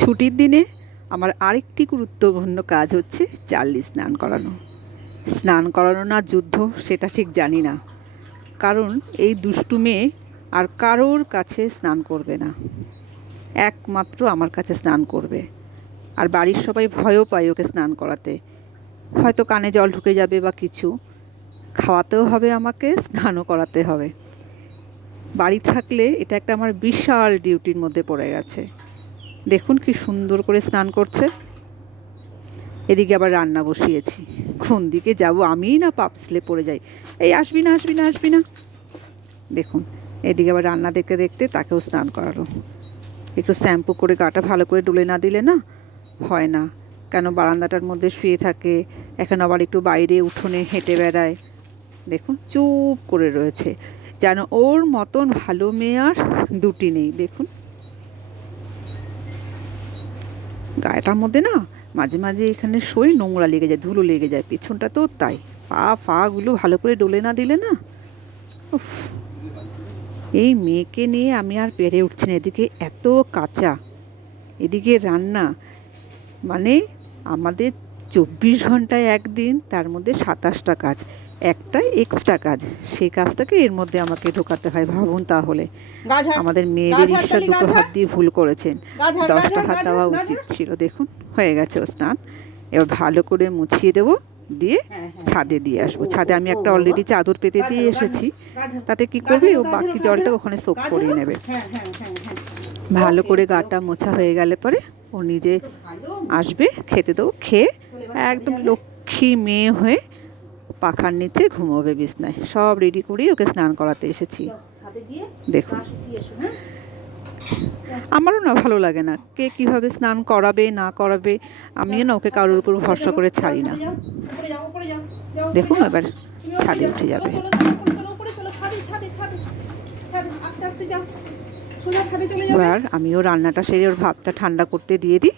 ছুটির দিনে আমার আরেকটি গুরুত্বপূর্ণ কাজ হচ্ছে চার্লি স্নান করানো। স্নান করানো না যুদ্ধ সেটা ঠিক জানি না, কারণ এই দুষ্টু মেয়ে আর কারোর কাছে স্নান করবে না, একমাত্র আমার কাছে স্নান করবে। আর বাড়ির সবাই ভয়ও পায় ওকে স্নান করাতে, হয়তো কানে জল ঢুকে যাবে বা কিছু। খাওয়াতেও হবে আমাকে, স্নানও করাতে হবে। বাড়ি থাকলে এটা একটা আমার বিশাল ডিউটির মধ্যে পড়ে গেছে। দেখুন কি সুন্দর করে স্নান করছে। এদিকে আবার রান্না বসিয়েছি, কোন দিকে যাব আমি না পাপসলে পড়ে যাই। এই আসবি না আসবি না আসবি না। দেখুন এদিকে আবার রান্না দেখতে দেখতে তাকেও স্নান করালো। একটু শ্যাম্পু করে গাটা ভালো করে ডুলে না দিলে না হয় না, কেন বারান্দাটার মধ্যে শুয়ে থাকে, এখন আবার একটু বাইরে উঠোনে হেঁটে বেড়ায়। দেখুন চুপ করে রয়েছে, যেন ওর মতন ভালো মেয়ে আর দুটি নেই। দেখুন গায়েটার মধ্যে না মাঝে মাঝে এখানে শোয় নোংরা লেগে যায়, ধুলো লেগে যায়, পেছনটা তো তাই। পাগুলো ভালো করে ডলে না দিলে না, উফ, এই মেয়েকে নিয়ে আমি আর পেরে উঠছি না। এদিকে এত কাঁচা, এদিকে রান্না, মানে আমাদের 24 ঘন্টায় একদিন, তার মধ্যে 27টা কাজ, একটা এক্সট্রা কাজ, সেই কাজটাকে এর মধ্যে আমাকে ঢোকাতে হয়। ভাবুন তাহলে। আমাদের মেয়েদের ঈশ্বর দুটো হাত দিয়ে ভুল করেছেন, 10টা হাত দেওয়া উচিত ছিল। দেখুন হয়ে গেছে ও স্নান। এবার ভালো করে মুছিয়ে দেবো, দিয়ে ছাদে দিয়ে আসবো। ছাদে আমি একটা অলরেডি চাদর পেতে দিয়ে এসেছি, তাতে কি করবে ও বাকি জলটা ওখানে সোক করিয়ে নেবে। ভালো করে গাটা মোছা হয়ে গেলে পরে ও নিজে আসবে, খেতে দেবো, খেয়ে একদম লক্ষ্মী মেয়ে হয়ে পাখার নিচে ঘুমোবে বিছনায়। সব রেডি করেই ওকে স্নান করাতে এসেছি। দেখুন আমারও না ভালো লাগে না কে কীভাবে স্নান করাবে না করাবে, আমিও না ওকে কারোর উপর ভরসা করে ছাড়ি না। দেখুন এবার ছাদে উঠে যাবে। এবার আমিও রান্নাটা সেরে ওর ভাতটা ঠান্ডা করতে দিয়ে দিই,